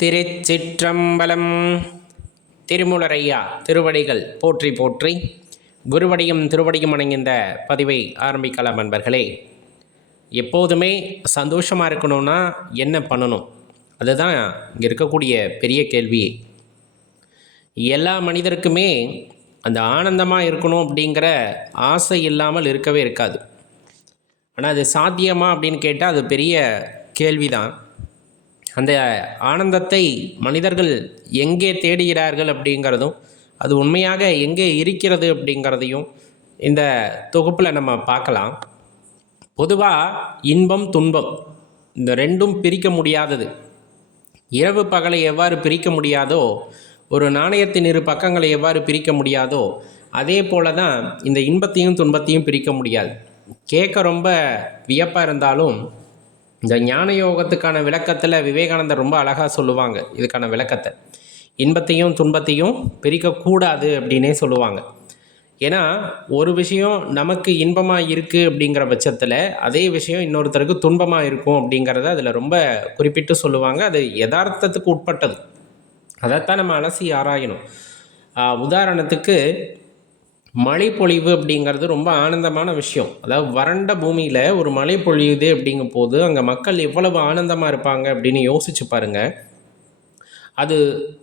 திருச்சிற்றம்பலம். திருமுலரையா திருவடிகள் போற்றி போற்றி. குருவடியும் திருவடியும் அணங்கிந்த பதிவை ஆரம்பிக்கலாம் நண்பர்களே. எப்போதுமே சந்தோஷமாக இருக்கணும்னா என்ன பண்ணணும்? அதுதான் இங்கே இருக்கக்கூடிய பெரிய கேள்வி. எல்லா மனிதருக்குமே அந்த ஆனந்தமாக இருக்கணும் அப்படிங்கிற ஆசை இல்லாமல் இருக்கவே இருக்காது. ஆனால் அது சாத்தியமா அப்படின்னு கேட்டால் அது பெரிய கேள்விதான். அந்த ஆனந்தத்தை மனிதர்கள் எங்கே தேடுகிறார்கள் அப்படிங்கிறதும் அது உண்மையாக எங்கே இருக்கிறது அப்படிங்கிறதையும் இந்த தொகுப்பில் நம்ம பார்க்கலாம். பொதுவாக இன்பம் துன்பம் இந்த ரெண்டும் பிரிக்க முடியாதது. இரவு பகலை எவ்வாறு பிரிக்க முடியாதோ ஒரு நாணயத்தின் இரு பக்கங்களை எவ்வாறு பிரிக்க முடியாதோ அதே போல தான் இந்த இன்பத்தையும் துன்பத்தையும் பிரிக்க முடியாது. கேட்க ரொம்ப வியப்பாக இருந்தாலும் இந்த ஞான யோகத்துக்கான விளக்கத்தில் விவேகானந்தர் ரொம்ப அழகாக சொல்லுவாங்க. இதுக்கான விளக்கத்தை. இன்பத்தையும் துன்பத்தையும் பிரிக்கக்கூடாது அப்படின்னே சொல்லுவாங்க. ஏன்னா ஒரு விஷயம் நமக்கு இன்பமாக இருக்குது அப்படிங்கிற பட்சத்தில் அதே விஷயம் இன்னொருத்தருக்கு துன்பமாக இருக்கும் அப்படிங்கிறத அதில் ரொம்ப குறிப்பிட்டு சொல்லுவாங்க. அது யதார்த்தத்துக்கு உட்பட்டது. அதைத்தான் நம்ம அலசி ஆராயணும். உதாரணத்துக்கு மழை பொழிவு அப்படிங்கிறது ரொம்ப ஆனந்தமான விஷயம். அதாவது வறண்ட பூமியில் ஒரு மழை பொழியுது அப்படிங்கும் போது அங்கே மக்கள் எவ்வளவு ஆனந்தமாக இருப்பாங்க அப்படின்னு யோசிச்சு பாருங்க. அது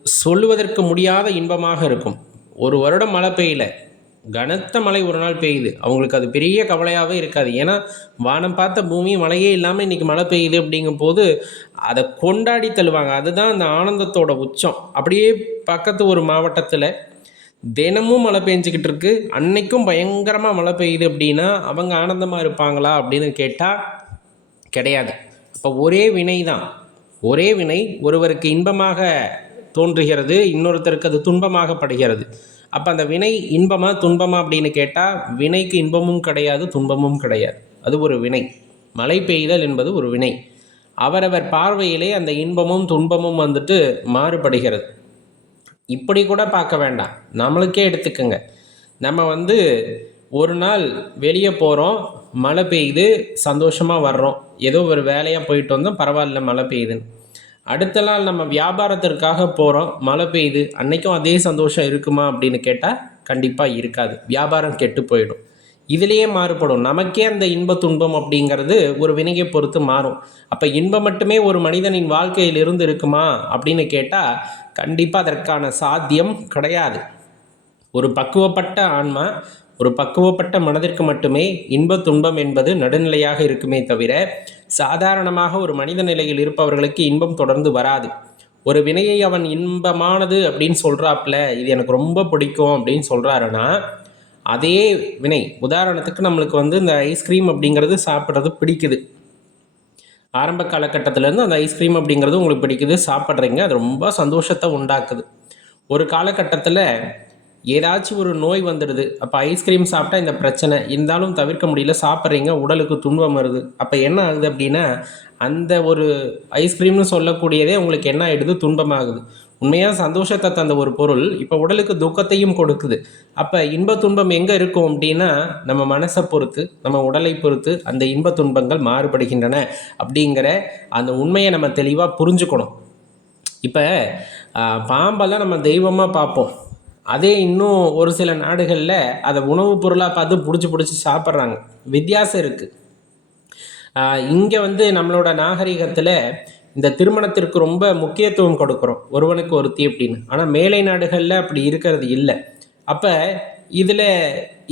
சொல்லுவதற்கு முடியாத இன்பமாக இருக்கும். ஒரு வருடம் மழை பெய்யல. கனத்த மழை ஒரு நாள் பெய்யுது. அவங்களுக்கு அது பெரிய கவலையாகவே இருக்காது. ஏன்னா வானம் பார்த்த பூமி மழையே இல்லாமல் இன்றைக்கி மழை பெய்யுது அப்படிங்கும் போது அதை கொண்டாடி தள்ளுவாங்க. அதுதான் அந்த ஆனந்தத்தோட உச்சம். அப்படியே பக்கத்து ஒரு மாவட்டத்தில் தினமும் மழை பெஞ்சிக்கிட்டு இருக்கு. அன்னைக்கும் பயங்கரமாக மழை பெய்யுது அப்படின்னா அவங்க ஆனந்தமாக இருப்பாங்களா அப்படின்னு கேட்டால் கிடையாது. அப்போ ஒரே வினை தான். ஒரே வினை ஒருவருக்கு இன்பமாக தோன்றுகிறது இன்னொருத்தருக்கு அது துன்பமாக படுகிறது. அப்போ அந்த வினை இன்பமாக துன்பமாக அப்படின்னு கேட்டால் வினைக்கு இன்பமும் கிடையாது துன்பமும் கிடையாது. அது ஒரு வினை. மழை பெய்தல் என்பது ஒரு வினை. அவரவர் பார்வையிலே அந்த இன்பமும் துன்பமும் வந்துட்டு மாறுபடுகிறது. இப்படி கூட பார்க்க வேண்டாம். நம்மளுக்கே எடுத்துக்கோங்க. நம்ம வந்து ஒரு நாள் வெளியே போகிறோம் மழை பெய்யுது சந்தோஷமாக வர்றோம். ஏதோ ஒரு வேலையாக போயிட்டு வந்தோம் பரவாயில்ல மழை பெய்யுதுன்னு. அடுத்த நாள் நம்ம வியாபாரத்திற்காக போகிறோம் மழை பெய்யுது அன்றைக்கும் அதே சந்தோஷம் இருக்குமா அப்படின்னு கேட்டால் கண்டிப்பாக இருக்காது. வியாபாரம் கெட்டு போயிடும். இதுலேயே மாறுபடும். நமக்கே அந்த இன்ப துன்பம் அப்படிங்கிறது ஒரு வினையை பொறுத்து மாறும். அப்போ இன்பம் மட்டுமே ஒரு மனிதனின் வாழ்க்கையில் இருந்து இருக்குமா அப்படின்னு கேட்டால் கண்டிப்பாக அதற்கான சாத்தியம் கிடையாது. ஒரு பக்குவப்பட்ட ஆன்மா ஒரு பக்குவப்பட்ட மனதிற்கு மட்டுமே இன்ப துன்பம் என்பது நடுநிலையாக இருக்குமே தவிர சாதாரணமாக ஒரு மனித நிலையில் இருப்பவர்களுக்கு இன்பம் தொடர்ந்து வராது. ஒரு வினையை அவன் இன்பமானது அப்படின்னு சொல்கிறாப்புல இது எனக்கு ரொம்ப பிடிக்கும் அப்படின்னு சொல்கிறாருன்னா அதே வினை உதாரணத்துக்கு நம்மளுக்கு வந்து இந்த ஐஸ்கிரீம் அப்படிங்கிறது சாப்பிட்றது பிடிக்குது. ஆரம்ப காலகட்டத்திலேருந்து அந்த ஐஸ்கிரீம் அப்படிங்கிறது உங்களுக்கு பிடிக்குது சாப்பிட்றீங்க அது ரொம்ப சந்தோஷத்தை உண்டாக்குது. ஒரு காலகட்டத்தில் ஏதாச்சும் ஒரு நோய் வந்துடுது அப்போ ஐஸ்கிரீம் சாப்பிட்டா இந்த பிரச்சனை. இருந்தாலும் தவிர்க்க முடியல சாப்பிட்றீங்க உடலுக்கு துன்பம் வருது. அப்போ என்ன ஆகுது அப்படின்னா அந்த ஒரு ஐஸ்கிரீம்னு சொல்லக்கூடியதே உங்களுக்கு என்ன ஆகிடுது துன்பமாகுது. உண்மையாக சந்தோஷத்தை தந்த ஒரு பொருள் இப்போ உடலுக்கு துக்கத்தையும் கொடுக்குது. அப்போ இன்ப துன்பம் எங்கே இருக்கும் அப்படின்னா நம்ம மனசை பொறுத்து நம்ம உடலை பொறுத்து அந்த இன்ப துன்பங்கள் மாறுபடுகின்றன அப்படிங்கிற அந்த உண்மையை நம்ம தெளிவாக புரிஞ்சுக்கணும். இப்போ பாம்பெல்லாம் நம்ம தெய்வமாக பார்ப்போம். அதே இன்னும் ஒரு சில நாடுகளில் அதை உணவுப் பொருளாக பார்த்து பிடிச்சி பிடிச்சி சாப்பிட்றாங்க. வித்தியாசம் இருக்குது இங்கே வந்து நம்மளோட நாகரிகத்தில் இந்த திருமணத்திற்கு ரொம்ப முக்கியத்துவம் கொடுக்குறோம். ஒருவனுக்கு ஒருத்தி அப்படின்னு. ஆனால் மேலை நாடுகளில் அப்படி இருக்கிறது இல்லை. அப்போ இதில்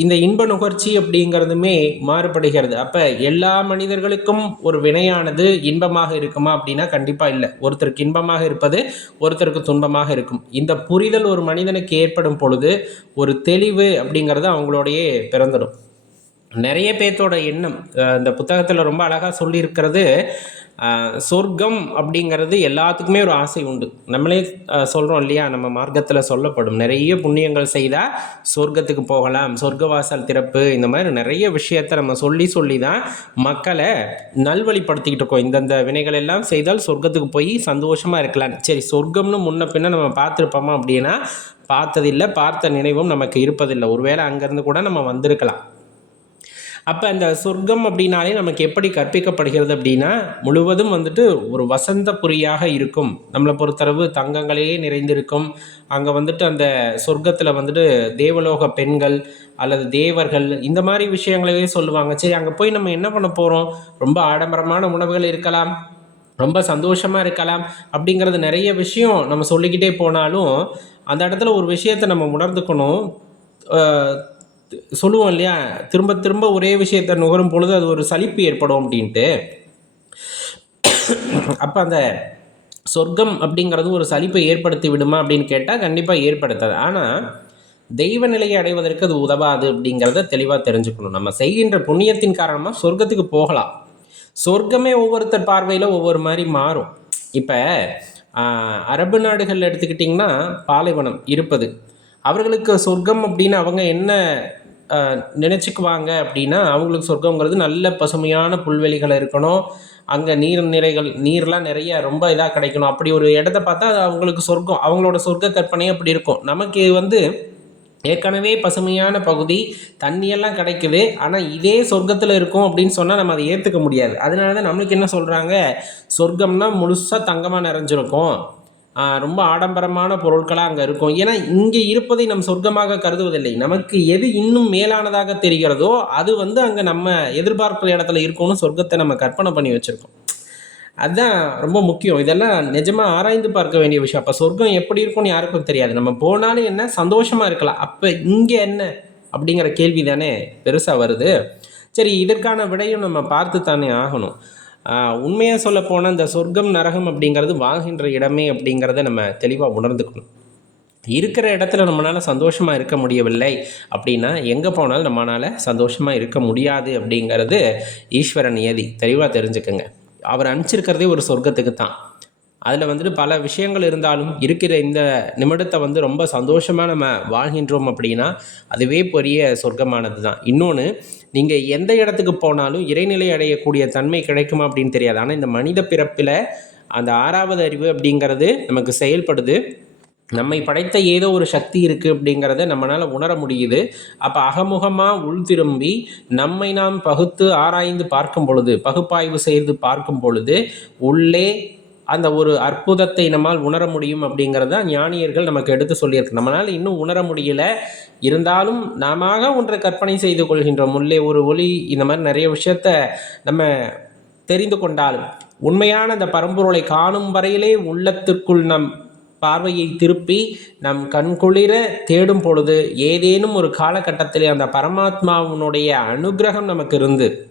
இந்த இன்ப நுகர்ச்சி அப்படிங்கிறதுமே மாறுபடுகிறது. அப்போ எல்லா மனிதர்களுக்கும் ஒரு வினையானது இன்பமாக இருக்குமா அப்படின்னா கண்டிப்பாக இல்லை. ஒருத்தருக்கு இன்பமாக இருப்பது ஒருத்தருக்கு துன்பமாக இருக்கும். இந்த புரிதல் ஒரு மனிதனுக்கு ஏற்படும் பொழுது ஒரு தெளிவு அப்படிங்கிறது அவங்களோடையே பிறந்துடும். நிறைய பேர்த்தோட எண்ணம் இந்த புத்தகத்தில் ரொம்ப அழகாக சொல்லியிருக்கிறது சொர்க்கம் அப்படிங்கிறது எல்லாத்துக்குமே ஒரு ஆசை உண்டு. நம்மளே சொல்கிறோம் இல்லையா நம்ம மார்க்கத்தில் சொல்லப்படும். நிறைய புண்ணியங்கள் செய்தால் சொர்க்கத்துக்கு போகலாம். சொர்க்கவாசல் திறப்பு இந்த மாதிரி நிறைய விஷயத்தை நம்ம சொல்லி சொல்லி தான் மக்களை நல்வழிப்படுத்திக்கிட்டு இருக்கோம். இந்தந்த வினைகள் எல்லாம் செய்தால் சொர்க்கத்துக்கு போய் சந்தோஷமாக இருக்கலாம். சரி சொர்க்கம்னு முன்ன பின்ன நம்ம பார்த்துருப்போமா அப்படின்னா பார்த்ததில்லை பார்த்த நினைவும் நமக்கு இருப்பதில்லை. ஒருவேளை அங்கேருந்து கூட நம்ம வந்திருக்கலாம். அப்போ அந்த சொர்க்கம் அப்படின்னாலே நமக்கு எப்படி கற்பிக்கப்படுகிறது அப்படின்னா முழுவதும் வந்துட்டு ஒரு வசந்த புரியாக இருக்கும். நம்மளை பொறுத்தளவு தங்கங்களே நிறைந்திருக்கும். அங்கே வந்துட்டு அந்த சொர்க்கத்தில் வந்துட்டு தேவலோக பெண்கள் அல்லது தேவர்கள் இந்த மாதிரி விஷயங்களையே சொல்லுவாங்க. சரி அங்கே போய் நம்ம என்ன பண்ண போகிறோம் ரொம்ப ஆடம்பரமான உணவுகள் இருக்கலாம் ரொம்ப சந்தோஷமாக இருக்கலாம் அப்படிங்கிறது நிறைய விஷயம் நம்ம சொல்லிக்கிட்டே போனாலும் அந்த இடத்துல ஒரு விஷயத்தை நம்ம உணர்ந்துக்கணும். சொல்லுவோம் இல்லையா? திரும்ப திரும்ப ஒரே விஷயத்தை நுகரும் பொழுது அது ஒரு சலிப்பு ஏற்படும் அப்படின்ட்டு. அப்போ அந்த சொர்க்கம் அப்படிங்கிறது ஒரு சலிப்பை ஏற்படுத்தி விடுமா அப்படின்னு கேட்டால் கண்டிப்பாக ஏற்படுத்தாது. ஆனால் தெய்வ நிலையை அடைவதற்கு அது உதவாது அப்படிங்கிறத தெளிவாக தெரிஞ்சுக்கணும். நம்ம செய்கின்ற புண்ணியத்தின் காரணமாக சொர்க்கத்துக்கு போகலாம். சொர்க்கமே ஒவ்வொருத்தர் பார்வையில் ஒவ்வொரு மாதிரி மாறும். இப்போ அரபு நாடுகளில் எடுத்துக்கிட்டிங்கன்னா பாலைவனம் இருப்பது. அவர்களுக்கு சொர்க்கம் அப்படின்னு அவங்க என்ன நினச்சிக்குவாங்க அப்படின்னா அவங்களுக்கு சொர்க்கங்கிறது நல்ல பசுமையான புல்வெளிகள் இருக்கணும். அங்கே நீர் நிறைகள் நீர்லாம் நிறைய ரொம்ப இதாக கிடைக்கணும். அப்படி ஒரு இடத்த பார்த்தா அது அவங்களுக்கு சொர்க்கம் அவங்களோட சொர்க்க கற்பனையே அப்படி இருக்கும். நமக்கு வந்து ஏற்கனவே பசுமையான பகுதி தண்ணியெல்லாம் கிடைக்குது. ஆனால் இதே சொர்க்கத்தில் இருக்கும் அப்படின்னு சொன்னால் நம்ம அதை ஏற்றுக்க முடியாது. அதனால தான் நம்மளுக்கு என்ன சொல்கிறாங்க சொர்க்கம்னா முழுசாக தங்கமாக நிறைஞ்சிருக்கும். ரொம்ப ஆடம்பரமான பொருட்களாக அங்கே இருக்கும். ஏன்னா இங்கே இருப்பதை நம் சொர்க்கமாக கருதுவதில்லை. நமக்கு எது இன்னும் மேலானதாக தெரிகிறதோ அது வந்து அங்கே நம்ம எதிர்பார்க்குற இடத்துல இருக்கும்னு சொர்க்கத்தை நம்ம கற்பனை பண்ணி வச்சுருக்கோம். அதுதான் ரொம்ப முக்கியம். இதெல்லாம் நிஜமாக ஆராய்ந்து பார்க்க வேண்டிய விஷயம். அப்போ சொர்க்கம் எப்படி இருக்கும்னு யாருக்கும் தெரியாது. நம்ம போனாலும் என்ன? சந்தோஷமாக இருக்கலாம். அப்போ இங்கே என்ன? அப்படிங்கிற கேள்வி தானே பெருசாக வருது. சரி இதற்கான விடையும் நம்ம பார்த்து தானே ஆகணும். உண்மையாக சொல்லப்போனால் இந்த சொர்க்கம் நரகம் அப்படிங்கிறது வாழ்கின்ற இடமே அப்படிங்கிறத நம்ம தெளிவாக உணர்ந்துக்கணும். இருக்கிற இடத்துல நம்மளால் சந்தோஷமாக இருக்க முடியவில்லை அப்படின்னா எங்கே போனாலும் நம்மளால் சந்தோஷமாக இருக்க முடியாது அப்படிங்கிறது ஈஸ்வர நியதி. தெளிவாக தெரிஞ்சுக்கோங்க. அவர் அனுப்பிச்சிருக்கிறதே ஒரு சொர்க்கத்துக்கு தான். அதில் வந்துட்டு பல விஷயங்கள் இருந்தாலும் இருக்கிற இந்த நிமிடத்தை வந்து ரொம்ப சந்தோஷமாக நம்ம வாழ்கின்றோம் அப்படின்னா அதுவே பெரிய சொர்க்கமானது தான் இன்னொன்று நீங்கள் எந்த இடத்துக்கு போனாலும் இறைநிலை அடையக்கூடிய தன்மை கிடைக்குமா அப்படின்னு தெரியாது. ஆனால் இந்த மனித பிறப்பில் அந்த ஆறாவது அறிவு அப்படிங்கிறது நமக்கு செயல்படுது. நம்மை படைத்த ஏதோ ஒரு சக்தி இருக்குது அப்படிங்கிறத நம்மளால் உணர முடியுது. அப்போ அகமுகமாக உள் திரும்பி நம்மை நாம் பகுத்து ஆராய்ந்து பார்க்கும் பொழுது பகுப்பாய்வு செய்து பார்க்கும் பொழுது உள்ளே அந்த ஒரு அற்புதத்தை நம்மால் உணர முடியும் அப்படிங்கிறத ஞானியர்கள் நமக்கு எடுத்து சொல்லியிருக்கு. நம்மளால் இன்னும் உணர முடியல. இருந்தாலும் நாம ஒன்றை கற்பனை செய்து கொள்கின்றோம். உள்ளே ஒரு ஒளி இந்த மாதிரி நிறைய விஷயத்த நம்ம தெரிந்து கொண்டாலும் உண்மையான அந்த பரம்பொருளை காணும் வரையிலே உள்ளத்திற்குள் நம் பார்வையை திருப்பி நம் கண்குளிர தேடும் பொழுது ஏதேனும் ஒரு காலகட்டத்திலே அந்த பரமாத்மாவினுடைய அனுக்கிரகம் நமக்கு இருந்து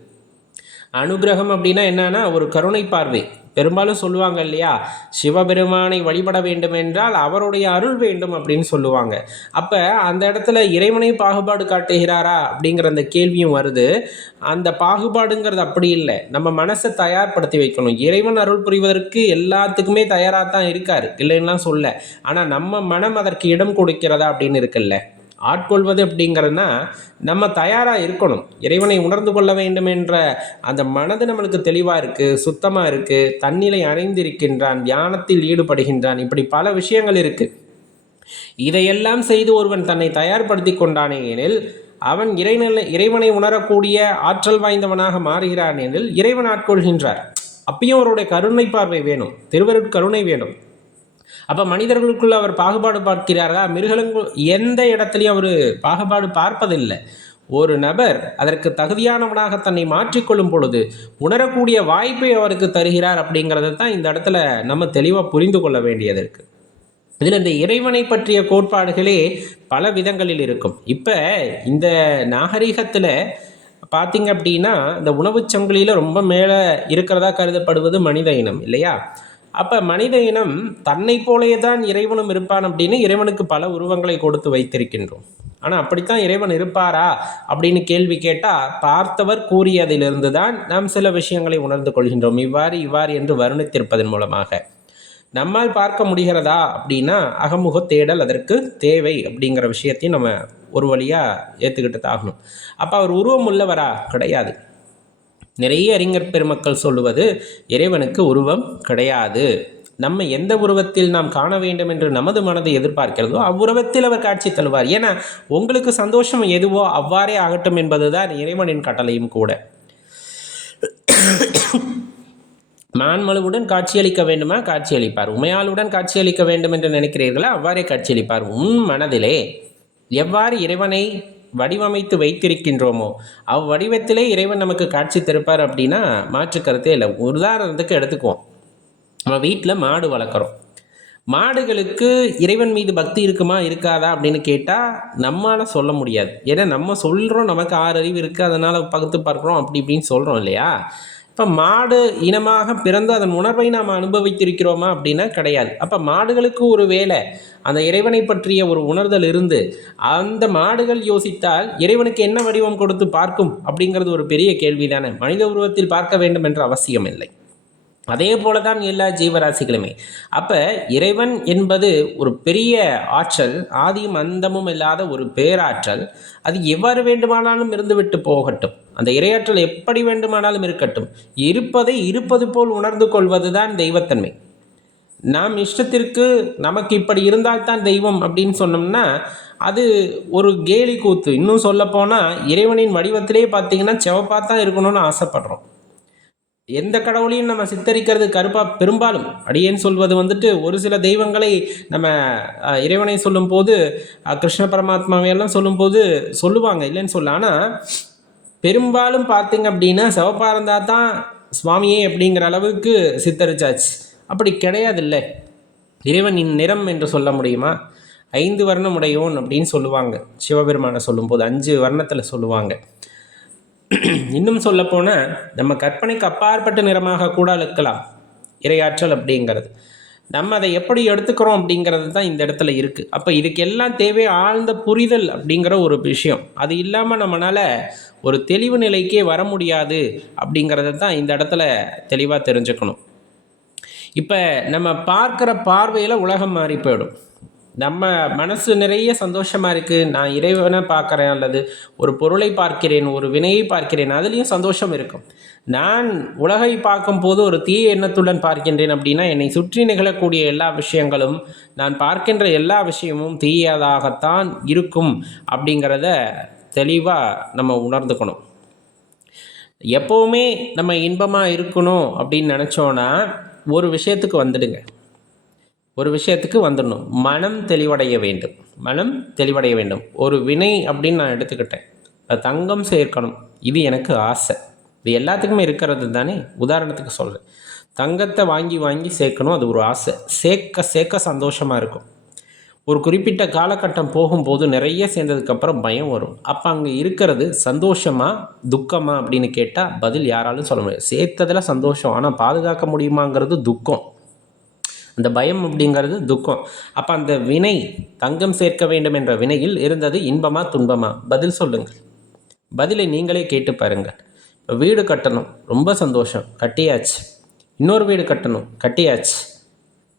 அனுக்கிரகம் அப்படின்னா என்னன்னா ஒரு கருணை பார்வை. பெரும்பாலும் சொல்லுவாங்க இல்லையா? சிவபெருமானை வழிபட வேண்டும் என்றால் அவருடைய அருள் வேண்டும் அப்படின்னு சொல்லுவாங்க. அப்போ அந்த இடத்துல இறைவனை பாகுபாடு காட்டுகிறாரா? அப்படிங்கிற அந்த கேள்வியும் வருது. அந்த பாகுபாடுங்கிறது அப்படி இல்லை. நம்ம மனசை தயார்படுத்தி வைக்கணும். இறைவன் அருள் புரிவதற்கு எல்லாத்துக்குமே தயாராக தான் இருக்கார். இல்லைன்னுலாம் சொல்ல. ஆனால் நம்ம மனம் அதற்கு இடம் கொடுக்கிறதா அப்படின்னு இருக்குல்ல? ஆட்கொள்வது அப்படிங்கிறதுனா நம்ம தயாராக இருக்கணும். இறைவனை உணர்ந்து கொள்ள வேண்டும் என்ற அந்த மனது நம்மளுக்கு தெளிவாக இருக்குது சுத்தமாக இருக்குது தன்னிலை அடைந்திருக்கின்றான் தியானத்தில் ஈடுபடுகின்றான் இப்படி பல விஷயங்கள் இருக்குது இதையெல்லாம் செய்து ஒருவன் தன்னை தயார்படுத்தி கொண்டானே எனில் அவன் இறைநிலை இறைவனை உணரக்கூடிய ஆற்றல் வாய்ந்தவனாக மாறுகிறான் எனில் இறைவன் ஆட்கொள்கின்றார். அப்பயும் அவருடைய கருணை பார்வை வேணும் திருவருட்கருணை வேணும். அப்போ மனிதர்களுக்குள்ள அவர் பாகுபாடு பார்க்கிறாரா? மிருகங்கள் எந்த இடத்துலையும் அவர் பாகுபாடு பார்ப்பதில்லை. ஒரு நபர் அதற்கு தகுதியானவனாக தன்னை மாற்றிக்கொள்ளும் பொழுது உணரக்கூடிய வாய்ப்பை அவருக்கு தருகிறார் அப்படிங்கிறத தான் இந்த இடத்துல நம்ம தெளிவாக புரிந்து கொள்ள வேண்டியது இருக்குது இதில் இந்த இறைவனை பற்றிய கோட்பாடுகளே பல விதங்களில் இருக்கும். இப்போ இந்த நாகரிகத்தில் பார்த்தீங்க அப்படின்னா இந்த உணவுச் சங்கிலியில் ரொம்ப மேலே இருக்கிறதா கருதப்படுவது மனித இனம் இல்லையா? அப்போ மனித இனம் தன்னை போலே தான் இறைவனும் இருப்பான் அப்படின்னு இறைவனுக்கு பல உருவங்களை கொடுத்து வைத்திருக்கின்றோம். ஆனால் அப்படித்தான் இறைவன் இருப்பாரா அப்படின்னு கேள்வி கேட்டால் பார்த்தவர் கூறியதிலிருந்து தான் நாம் சில விஷயங்களை உணர்ந்து கொள்கின்றோம். இவ்வாறு இவ்வாறு என்று வருணித்திருப்பதன் மூலமாக. நம்மால் பார்க்க முடிகிறதா அப்படின்னா அகமுக தேடல் அதற்கு தேவை அப்படிங்கிற விஷயத்தையும் நம்ம ஒரு வழியாக ஏற்றுக்கிட்டு தான் ஆகணும். அப்போ அவர் உருவம் உள்ளவரா? கிடையாது. நிறைய அறிஞர் பெருமக்கள் சொல்லுவது இறைவனுக்கு உருவம் கிடையாது. நம்ம எந்த உருவத்தில் நாம் காண வேண்டும் என்று நமது மனதை எதிர்பார்க்கிறதோ அவ்வுருவத்தில் அவர் காட்சி தருவார். ஏன்னா உங்களுக்கு சந்தோஷம் எதுவோ அவ்வாறே ஆகட்டும் என்பதுதான் இறைவனின் கட்டளையும் கூட. மான்மழுவுடன் காட்சியளிக்க வேண்டுமா? காட்சியளிப்பார். உமையாளுடன் காட்சியளிக்க வேண்டும் என்று நினைக்கிறீர்களா? அவ்வாறே காட்சியளிப்பார். உன் மனதிலே எவ்வாறு இறைவனை வடிவமைத்து வைத்திருக்கின்றோமோ? அவ்வடிவத்திலே இறைவன் நமக்கு காட்சி தருப்பார் அப்படின்னா மாற்று கருத்தே இல்லை. உதாரணத்துக்கு எடுத்துக்குவோம். நம்ம வீட்டில் மாடு வளர்க்குறோம். மாடுகளுக்கு இறைவன் மீது பக்தி இருக்குமா இருக்காதா அப்படின்னு கேட்டால் நம்மளால் சொல்ல முடியாது. ஏன்னா நம்ம சொல்கிறோம் நமக்கு ஆறு அறிவு இருக்குது அதனால் பகுத்து பார்க்குறோம் அப்படி இப்படின்னு சொல்கிறோம் இல்லையா? இப்போ மாடு இனமாக பிறந்து அதன் உணர்வை நாம் அனுபவித்திருக்கிறோமா அப்படின்னா கிடையாது. அப்போ மாடுகளுக்கு ஒரு வேலை அந்த இறைவனை பற்றிய ஒரு உணர்தல் இருந்து அந்த மாடுகள் யோசித்தால் இறைவனுக்கு என்ன வடிவம் கொடுத்து பார்க்கும் அப்படிங்கிறது ஒரு பெரிய கேள்வி தானே. மனித உருவத்தில் பார்க்க வேண்டும் என்ற அவசியம் இல்லை. அதே போல தான் எல்லா ஜீவராசிகளுமே. அப்போ இறைவன் என்பது ஒரு பெரிய ஆற்றல் ஆதியும் அந்தமும் இல்லாத ஒரு பேராற்றல். அது எவ்வாறு வேண்டுமானாலும் இருந்துவிட்டு போகட்டும். அந்த இரையாற்றல் எப்படி வேண்டுமானாலும் இருக்கட்டும். இருப்பதை இருப்பது போல் உணர்ந்து கொள்வதுதான் தெய்வத்தன்மை. நாம் இஷ்டத்திற்கு நமக்கு இப்படி இருந்தால்தான் தெய்வம் அப்படின்னு சொன்னோம்னா அது ஒரு கேலி கூத்து. இன்னும் சொல்லப்போனால் இறைவனின் வடிவத்திலே பார்த்தீங்கன்னா செவப்பாக தான் இருக்கணும்னு ஆசைப்படுறோம். எந்த கடவுளையும் நம்ம சித்தரிக்கிறது கருப்பாக பெரும்பாலும். அடியேன்னு சொல்வது வந்துட்டு ஒரு சில தெய்வங்களை நம்ம இறைவனை சொல்லும்போது கிருஷ்ண பரமாத்மாவையெல்லாம் சொல்லும்போது சொல்லுவாங்க இல்லைன்னு சொல்ல ஆனால் பெரும்பாலும் பார்த்திங்க அப்படின்னா சிவப்பாக இருந்தால் தான் சுவாமியே அப்படிங்கிற அளவுக்கு சித்தரிச்சாச்சு. அப்படி கிடையாதுல்ல. இறைவனின் நிறம் என்று சொல்ல முடியுமா? ஐந்து வர்ணம் உடையவன் அப்படின்னு சொல்லுவாங்க. சிவபெருமானை சொல்லும்போது அஞ்சு வர்ணத்தில் சொல்லுவாங்க. இன்னும் சொல்லப்போனால் நம்ம கற்பனைக்கு அப்பாற்பட்ட நிறமாக கூட இருக்கலாம் இரையாற்றல் அப்படிங்கிறது. நம்ம அதை எப்படி எடுத்துக்கிறோம் அப்படிங்கிறது தான் இந்த இடத்துல இருக்குது அப்போ இதுக்கெல்லாம் தேவை ஆழ்ந்த புரிதல் அப்படிங்கிற ஒரு விஷயம். அது இல்லாமல் நம்மளால் ஒரு தெளிவு நிலைக்கே வர முடியாது அப்படிங்கிறத தான் இந்த இடத்துல தெளிவாக தெரிஞ்சுக்கணும். இப்போ நம்ம பார்க்குற பார்வையில் உலகம் மாறி போயிடும். நம்ம மனசு நிறைய சந்தோஷமாக இருக்குது நான் இறைவனை பார்க்குறேன் அல்லது ஒரு பொருளை பார்க்கிறேன் ஒரு வினையை பார்க்கிறேன் அதுலேயும் சந்தோஷம் இருக்கும். நான் உலகை பார்க்கும்போது ஒரு தீய எண்ணத்துடன் பார்க்கின்றேன் அப்படின்னா என்னை சுற்றி நிகழக்கூடிய எல்லா விஷயங்களும் நான் பார்க்கின்ற எல்லா விஷயமும் தீயதாகத்தான் இருக்கும் அப்படிங்கிறத தெளிவாக நம்ம உணர்ந்துக்கணும். எப்போவுமே நம்ம இன்பமாக இருக்கணும் அப்படின்னு நினச்சோன்னா ஒரு விஷயத்துக்கு வந்துடுங்க. ஒரு விஷயத்துக்கு வந்துடணும். மனம் தெளிவடைய வேண்டும். மனம் தெளிவடைய வேண்டும். ஒரு வினை அப்படின்னு நான் எடுத்துக்கிட்டேன். அது தங்கம் சேர்க்கணும். இது எனக்கு ஆசை. இது எல்லாத்துக்குமே இருக்கிறது தானே? உதாரணத்துக்கு சொல்கிறேன் தங்கத்தை வாங்கி வாங்கி சேர்க்கணும் அது ஒரு ஆசை. சேர்க்க சேர்க்க சந்தோஷமாக இருக்கும். ஒரு குறிப்பிட்ட காலகட்டம் போகும்போது நிறைய சேர்ந்ததுக்கப்புறம் பயம் வரும். அப்போ அங்கே இருக்கிறது சந்தோஷமா துக்கமா அப்படின்னு கேட்டால் பதில் யாராலும் சொல்ல முடியாது. சேர்த்ததில் சந்தோஷம். ஆனால் பாதுகாக்க முடியுமாங்கிறது துக்கம். அந்த பயம் அப்படிங்கிறது துக்கம். அப்போ அந்த வினை தங்கம் சேர்க்க வேண்டும் என்ற வினையில் இருந்தது இன்பமா துன்பமா? பதில் சொல்லுங்கள். பதிலை நீங்களே கேட்டு பாருங்கள். வீடு கட்டணும். ரொம்ப சந்தோஷம். கட்டியாச்சு. இன்னொரு வீடு கட்டணும். கட்டியாச்சு.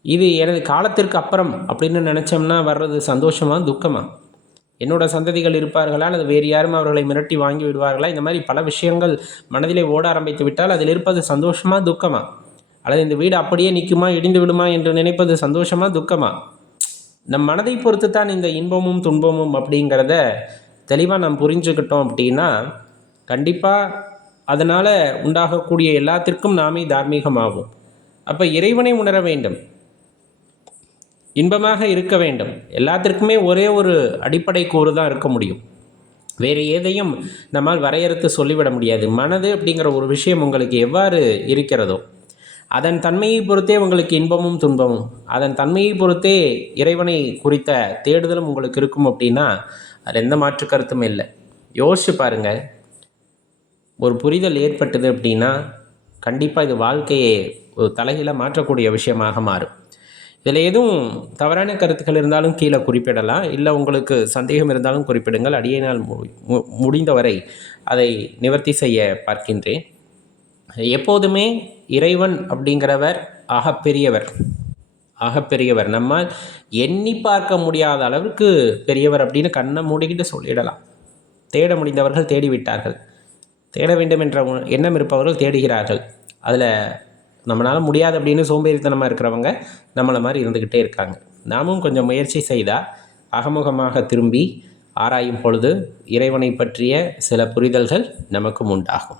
இது எனது காலத்திற்கு அப்புறம் அப்படின்னு நினச்சோம்னா வர்றது சந்தோஷமா துக்கமா? என்னோட சந்ததிகள் இருப்பார்களா? அல்லது வேறு யாரும் அவர்களை மிரட்டி வாங்கி விடுவார்களா? இந்த மாதிரி பல விஷயங்கள் மனதிலே ஓட ஆரம்பித்து விட்டால் அதில் இருப்பது சந்தோஷமா துக்கமா? அல்லது இந்த வீடு அப்படியே நிற்குமா இடிந்து விடுமா என்று நினைப்பது சந்தோஷமா துக்கமா? நம் மனதை பொறுத்து தான் இந்த இன்பமும் துன்பமும் அப்படிங்கிறத தெளிவாக நாம் புரிஞ்சுக்கிட்டோம் அப்படின்னா கண்டிப்பாக அதனால் உண்டாகக்கூடிய எல்லாத்திற்கும் நாமே தார்மீகமாகும். அப்போ இறைவனை உணர வேண்டும். இன்பமாக இருக்க வேண்டும். எல்லாத்திற்குமே ஒரே ஒரு அடிப்படை கூறு தான் இருக்க முடியும். வேறு எதையும் நம்மால் வரையறுத்து சொல்லிவிட முடியாது. மனது அப்படிங்கிற ஒரு விஷயம் உங்களுக்கு எவ்வாறு இருக்கிறதோ அதன் தன்மையை பொறுத்தே உங்களுக்கு இன்பமும் துன்பமும். அதன் தன்மையை பொறுத்தே இறைவனை குறித்த தேடுதலும் உங்களுக்கு இருக்கும் அப்படின்னா அது எந்த மாற்று கருத்தும் இல்லை. யோசிச்சு பாருங்கள் ஒரு புரிதல் ஏற்பட்டது அப்படின்னா கண்டிப்பாக இது வாழ்க்கையை ஒரு தலைகீழ மாற்றக்கூடிய விஷயமாக மாறும். இதில் எதுவும் தவறான கருத்துக்கள் இருந்தாலும் கீழே குறிப்பிடலாம். இல்லை உங்களுக்கு சந்தேகம் இருந்தாலும் குறிப்பிடுங்கள். அடியினால் மு- முடிந்தவரை அதை நிவர்த்தி செய்ய பார்க்கின்றேன். எப்போதுமே இறைவன் அப்படிங்கிறவர் ஆகப்பெரியவர். ஆகப்பெரியவர். நம்மால் எண்ணி பார்க்க முடியாத அளவுக்கு பெரியவர் அப்படின்னு கண்ணை மூடிக்கிட்டு சொல்லிடலாம். தேட முடிந்தவர்கள் தேடிவிட்டார்கள் தேட வேண்டும் என்ற எண்ணம் இருப்பவர்கள் தேடுகிறார்கள். அதில் நம்மளால் முடியாது அப்படின்னு சோம்பேறித்தனமாக இருக்கிறவங்க நம்மளை மாதிரி இருந்துக்கிட்டே இருக்காங்க. நாமும் கொஞ்சம் முயற்சி செய்தால் அகமுகமாக திரும்பி ஆராயும் பொழுது இறைவனை பற்றிய சில புரிதல்கள் நமக்கும் உண்டாகும்.